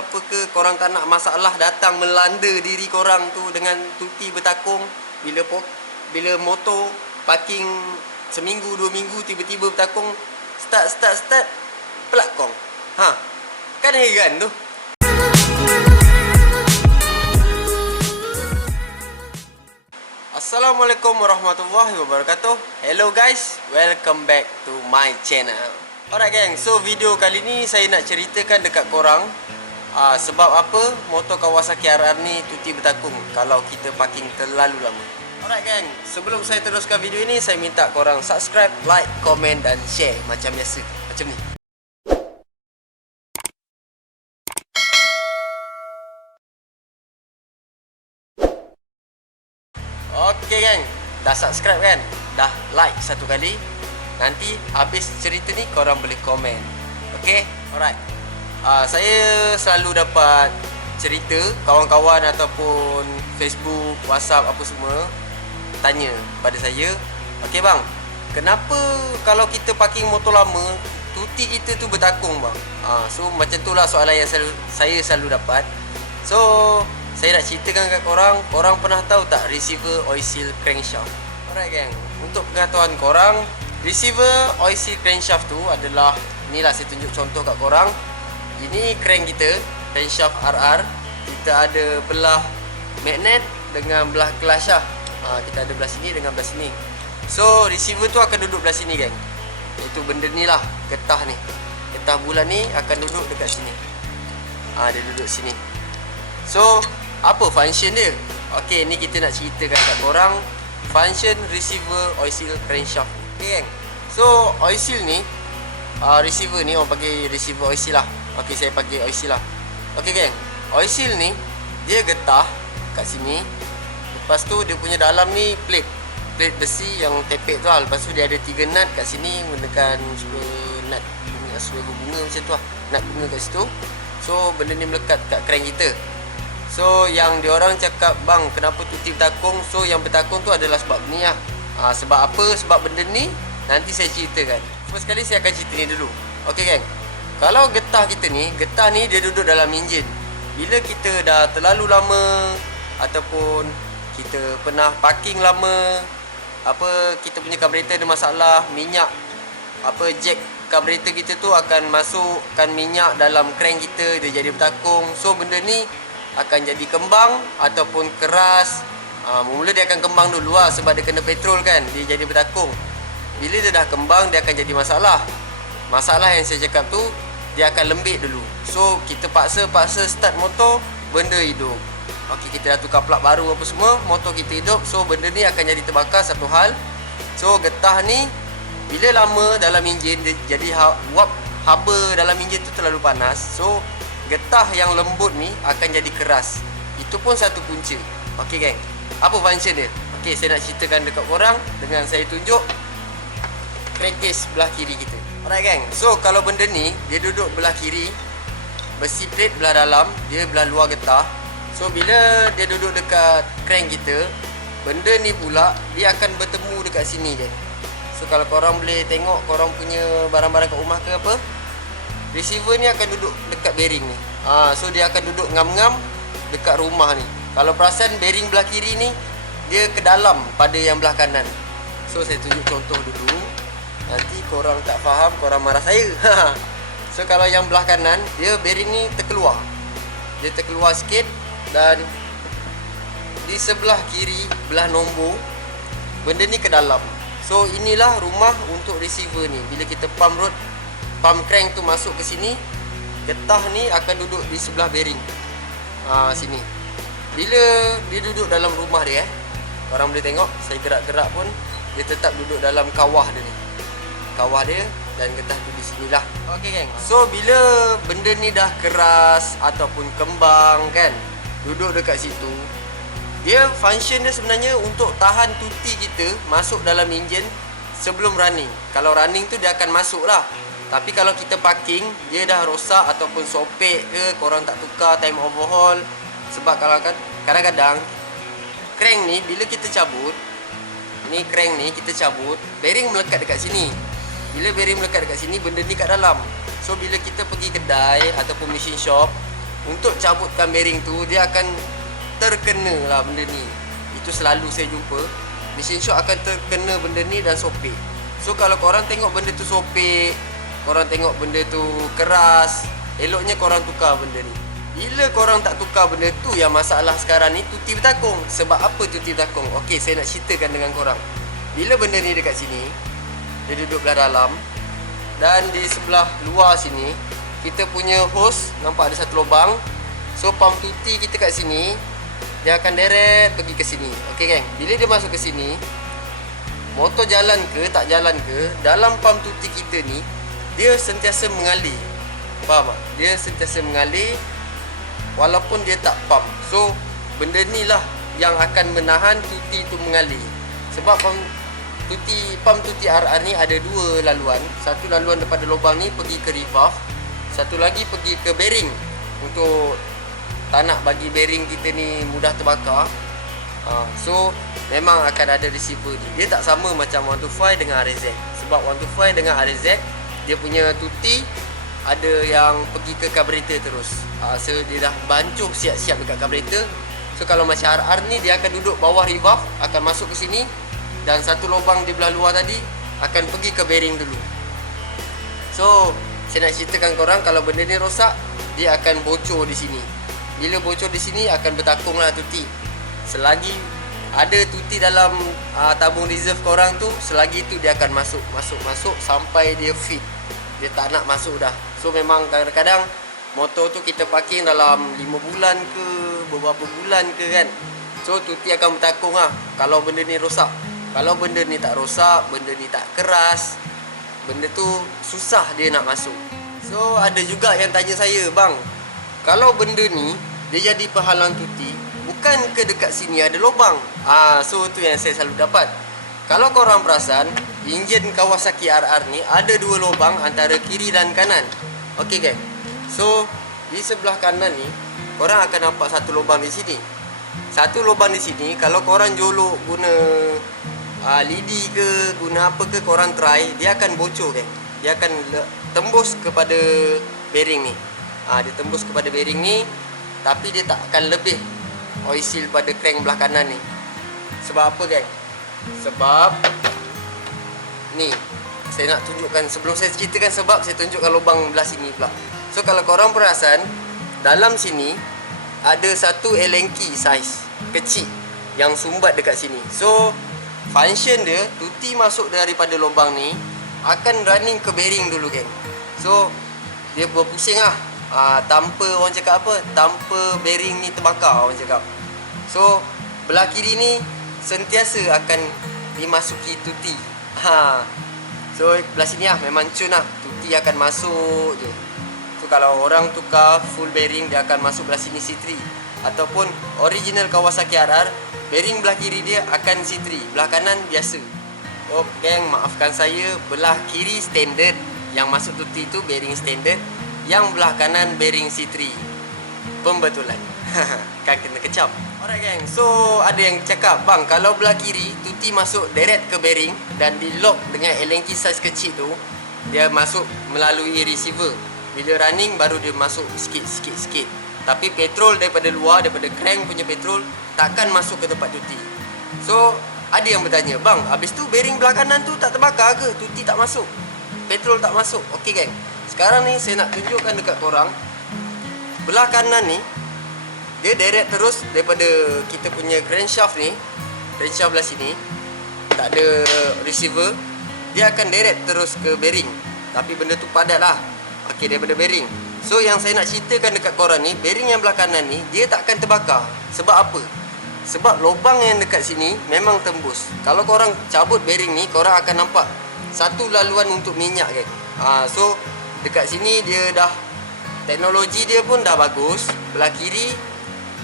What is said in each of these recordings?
apa ke, korang tak nak masalah datang melanda diri korang tu dengan tuti bertakung. Bila motor parking seminggu 2 minggu tiba-tiba bertakung, start pelakong. Kan heran tu. Assalamualaikum warahmatullahi wabarakatuh. Hello guys, welcome back to my channel. Alright gang, so video kali ni saya nak ceritakan dekat korang sebab apa motor Kawasaki RR ni tuti bertakung kalau kita parking terlalu lama. Alright gang, sebelum saya teruskan video ini, saya minta korang subscribe, like, komen dan share macam biasa, macam ni. Okey gang, dah subscribe kan? Dah like satu kali. Nanti habis cerita ni korang boleh komen. Okey? Alright. Saya selalu dapat cerita kawan-kawan ataupun Facebook, WhatsApp apa semua tanya pada saya, "Okey bang, kenapa kalau kita parking motor lama, tuti kita tu bertakung bang?" So macam itulah soalan yang saya selalu dapat. So saya nak ceritakan kat korang. Korang pernah tahu tak receiver oil seal crankshaft? Alright gang, untuk pengetahuan korang, receiver oil seal crankshaft tu adalah, inilah saya tunjuk contoh kat korang. Ini crank kita, crankshaft RR. Kita ada belah magnet dengan belah clutch lah. Kita ada belah sini dengan belah sini. So receiver tu akan duduk belah sini gang. Itu benda ni lah, getah ni. Getah bulan ni akan duduk dekat sini. Dia duduk sini. So apa function dia? Okey, ni kita nak ceritakan kat korang function receiver oil seal crankshaft. Okey gang. So oil seal ni receiver ni orang panggil receiver oil seal lah. Okey, saya panggil oil seal lah. Okey gang. Oil seal ni dia getah kat sini. Lepas tu dia punya dalam ni plate besi yang tepek tu lah. Lepas tu dia ada 3 nut kat sini menekan nut bunga macam tu lah. Nut bunga kat situ. So benda ni melekat kat crank kita. So yang diorang cakap, "Bang, kenapa tuti bertakung?" So yang bertakung tu adalah sebab ni lah. Sebab apa? Sebab benda ni nanti saya ceritakan. First sekali saya akan cerita ni dulu. Okey gang. Kalau getah kita ni, getah ni dia duduk dalam enjin. Bila kita dah terlalu lama ataupun kita pernah parking lama, kita punya carburetor ada masalah, minyak jack carburetor kita tu akan masukkan minyak dalam crank kita, dia jadi bertakung. So benda ni akan jadi kembang ataupun keras. Mula dia akan kembang dulu lah, sebab dia kena petrol kan, dia jadi bertakung. Bila dia dah kembang, dia akan jadi masalah. Masalah yang saya cakap tu, dia akan lembik dulu. So kita paksa start motor, benda hidup. Okey, kita dah tukar plug baru apa semua, motor kita hidup. So benda ni akan jadi terbakar satu hal. So getah ni bila lama dalam enjin, dia jadi haba dalam enjin tu terlalu panas. So getah yang lembut ni akan jadi keras. Itu pun satu punca. Okey gang, apa function dia? Okey, saya nak ceritakan dekat korang dengan saya tunjuk crankcase belah kiri kita. Alright gang, so kalau benda ni dia duduk belah kiri, besi plate belah dalam, dia belah luar getah. So bila dia duduk dekat crank kita, benda ni pula dia akan bertemu dekat sini gang. So kalau korang boleh tengok korang punya barang-barang kat rumah ke apa, receiver ni akan duduk dekat bearing ni. So dia akan duduk ngam-ngam dekat rumah ni. Kalau perasan bearing belah kiri ni, dia ke dalam pada yang belah kanan. So saya tunjuk contoh dulu. Nanti korang tak faham, korang marah saya. So kalau yang belah kanan, dia bearing ni terkeluar. Dia terkeluar sikit. Dan di sebelah kiri, belah nombor, benda ni ke dalam. So inilah rumah untuk receiver ni. Bila kita pump crank tu masuk ke sini, getah ni akan duduk di sebelah bearing. Sini. Bila dia duduk dalam rumah dia, korang boleh tengok, saya gerak-gerak pun dia tetap duduk dalam kawah dia ni. Kawah dia, dan getah tu di sinilah. Okey gang. So bila benda ni dah keras ataupun kembang kan, duduk dekat situ, dia function dia sebenarnya untuk tahan tuti kita masuk dalam enjin sebelum running. Kalau running tu dia akan masuk lah. Tapi kalau kita parking, dia dah rosak ataupun sopek ke, korang tak tukar time overhaul. Sebab kalau kadang-kadang crank ni bila kita cabut, ni crank ni kita cabut, bearing melekat dekat sini. Bila bearing melekat dekat sini, benda ni kat dalam. So bila kita pergi kedai ataupun machine shop, untuk cabutkan bearing tu, dia akan terkena lah benda ni. Itu selalu saya jumpa, mesin shock akan terkena benda ni dan sopek. So kalau korang tengok benda tu sopek, korang tengok benda tu keras, eloknya korang tukar benda ni. Bila korang tak tukar benda tu, yang masalah sekarang ni tuti bertakung. Sebab apa tuti bertakung? Okey, saya nak ceritakan dengan korang. Bila benda ni dekat sini, dia duduk belah dalam, dan di sebelah luar sini kita punya hose, nampak ada satu lubang. So pump tuti kita kat sini, dia akan deret pergi ke sini. Okey geng, bila dia masuk ke sini, motor jalan ke tak jalan ke, dalam pump tuti kita ni dia sentiasa mengalir. Faham tak? Dia sentiasa mengalir walaupun dia tak pump. So benda ni lah yang akan menahan tuti tu mengalir. Sebab pump tuti RR ni ada dua laluan. Satu laluan daripada lubang ni pergi ke revolve, satu lagi pergi ke bearing, untuk tak nak bagi bearing kita ni mudah terbakar. So memang akan ada receiver ni. Dia tak sama macam 125 dengan RZ. Sebab 125 dengan RZ, dia punya tuti ada yang pergi ke carburetor terus. So dia dah bancuh siap-siap dekat carburetor. So kalau macam RR ni, dia akan duduk bawah revolve, akan masuk ke sini, dan satu lubang di belah luar tadi akan pergi ke bearing dulu. So saya nak ceritakan korang, kalau benda ni rosak, dia akan bocor di sini. Bila bocor di sini, akan bertakung lah tuti. Selagi ada tuti dalam tabung reserve korang tu, selagi tu dia akan masuk sampai dia fit. Dia tak nak masuk dah. So memang kadang-kadang motor tu kita parking dalam 5 bulan ke, beberapa bulan ke kan. So tuti akan bertakung lah kalau benda ni rosak. Kalau benda ni tak rosak, benda ni tak keras, benda tu susah dia nak masuk. So ada juga yang tanya saya, bang, kalau benda ni dia jadi penghalang tuti, bukan ke dekat sini ada lubang? So tu yang saya selalu dapat. Kalau korang perasan, enjin Kawasaki RR ni ada dua lubang antara kiri dan kanan. Okey kan? So di sebelah kanan ni, korang akan nampak satu lubang di sini. Satu lubang di sini, kalau korang jolok guna lidi ke, guna apa ke, korang try, dia akan bocor kan. Dia akan tembus kepada bearing ni. Dia tembus kepada bearing ni, tapi dia tak akan lebih oil seal pada crank belah kanan ni. Sebab apa geng? Sebab ni, saya nak tunjukkan, sebelum saya ceritakan sebab, saya tunjukkan lubang belah sini pula. So kalau korang perasan, dalam sini ada satu Allen-key size kecil yang sumbat dekat sini. So function dia, tuti masuk daripada lubang ni akan running ke bearing dulu geng. So dia berpusing lah, tanpa orang cakap apa, tanpa bearing ni terbakar orang cakap. So belah kiri ni sentiasa akan dimasuki tuti. So belah sini lah memang cun lah, tuti akan masuk je. So kalau orang tukar full bearing, dia akan masuk belah sini C3. Ataupun original Kawasaki RR, bearing belah kiri dia akan C3, belah kanan biasa. Oh geng, maafkan saya, belah kiri standard, yang masuk tuti tu bearing standard, yang belah kanan bearing C3. Pembetulan. Kan kena kecap. Alright geng, so ada yang cakap, bang, kalau belah kiri tuti masuk direct ke bearing dan di lock dengan Allen-key size kecil tu, dia masuk melalui receiver. Bila running baru dia masuk sikit. Tapi petrol daripada luar, daripada crank punya petrol, takkan masuk ke tempat tuti. So ada yang bertanya, bang, habis tu bearing belah kanan tu tak terbakar ke? Tuti tak masuk, petrol tak masuk. Okey geng, sekarang ni saya nak tunjukkan dekat korang. Belah kanan ni, dia direct terus daripada kita punya crankshaft ni, crankshaft belah sini, tak ada receiver, dia akan direct terus ke bearing. Tapi benda tu padat lah. Okey, daripada bearing. So yang saya nak ceritakan dekat korang ni, bearing yang belah kanan ni, dia takkan terbakar. Sebab apa? Sebab lubang yang dekat sini memang tembus. Kalau korang cabut bearing ni, korang akan nampak satu laluan untuk minyak kan. So dekat sini dia dah, teknologi dia pun dah bagus. Belah kiri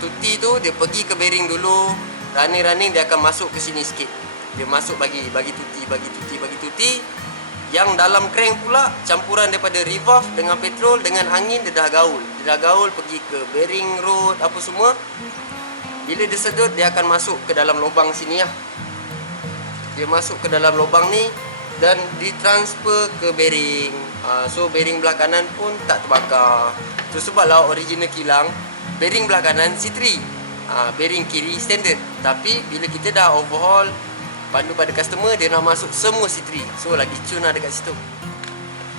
tuti tu dia pergi ke bearing dulu, running dia akan masuk ke sini sikit. Dia masuk bagi tuti. Yang dalam crank pula, campuran daripada revolve dengan petrol dengan angin, dia dah gaul pergi ke bearing rod apa semua. Bila dia sedut, dia akan masuk ke dalam lubang sini lah. Dia masuk ke dalam lubang ni dan ditransfer ke bearing. So bearing belah kanan pun tak terbakar. So sebablah original kilang, bearing belah kanan C3, bearing kiri standard. Tapi bila kita dah overhaul, pandu pada customer, dia nak masuk semua C3. So lagi cun lah dekat situ.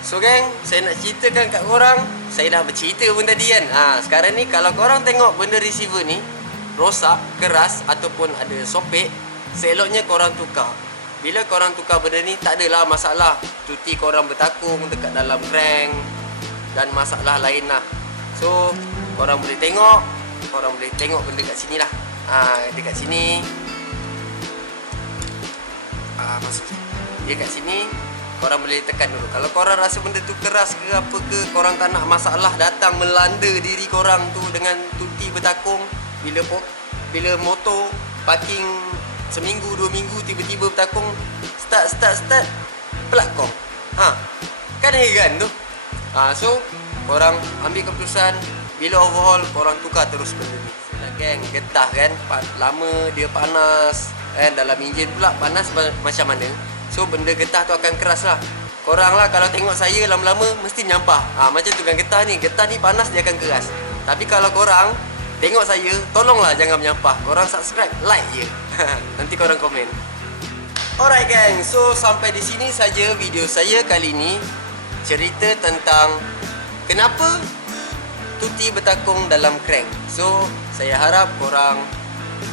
So geng, saya nak ceritakan kat korang, saya dah bercerita pun tadi kan. Sekarang ni kalau korang tengok benda receiver ni rosak, keras ataupun ada sopek, seeloknya korang tukar. Bila korang tukar benda ni, tak adalah masalah tuti korang bertakung dekat dalam crank dan masalah lain lah. So korang boleh tengok benda kat sini lah. Dekat sini masuk dia kat sini, korang boleh tekan dulu. Kalau korang rasa benda tu keras ke apa ke, korang tak nak masalah datang melanda diri korang tu dengan tuti bertakung. Bila motor parking seminggu 2 minggu, tiba-tiba bertakung, start pelakong. Kan heran tu. So korang ambil keputusan, bila overhaul korang tukar terus benda ni. Geng, getah kan, lama dia panas kan, dalam enjin pula panas macam mana. So benda getah tu akan keras lah. Korang lah kalau tengok saya lama-lama mesti menyampah. Macam tu kan getah ni panas dia akan keras. Tapi kalau korang tengok saya, tolonglah jangan menyampah. Korang subscribe, like je. Nanti korang komen. Alright gang, so sampai di sini saja video saya kali ini. Cerita tentang kenapa tuti bertakung dalam crank. So saya harap korang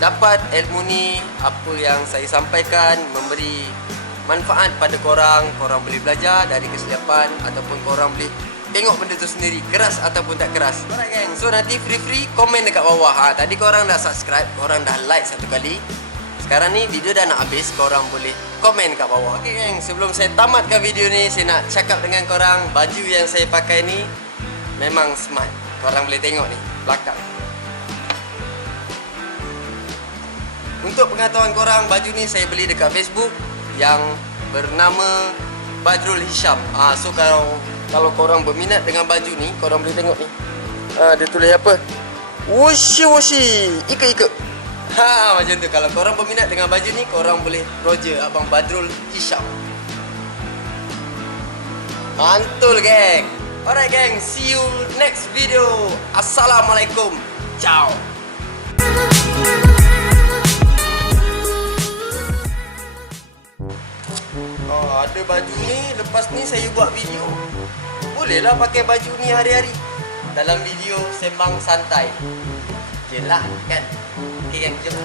dapat ilmu ni, apa yang saya sampaikan memberi manfaat pada korang. Korang boleh belajar dari kesilapan, ataupun korang boleh tengok benda tu sendiri, keras ataupun tak keras. Alright gang, so nanti free komen dekat bawah. Tadi korang dah subscribe, korang dah like satu kali. Sekarang ni video dah nak habis, korang boleh komen kat bawah. Okay gang, sebelum saya tamatkan video ni, saya nak cakap dengan korang, baju yang saya pakai ni memang smart. Korang boleh tengok ni, belakang. Untuk pengetahuan korang, baju ni saya beli dekat Facebook yang bernama Badrul Hisham. So kalau korang berminat dengan baju ni, korang boleh tengok ni. Dia tulis apa? Wushi, ika. Macam tu. Kalau korang berminat dengan baju ni, korang boleh Roger Abang Badrul Hisham. Mantul geng. Alright geng, see you next video. Assalamualaikum. Ciao. Ada baju ni, lepas ni saya buat video. Bolehlah pakai baju ni hari-hari dalam video sembang santai. Jelah kan. Okay gang, jom.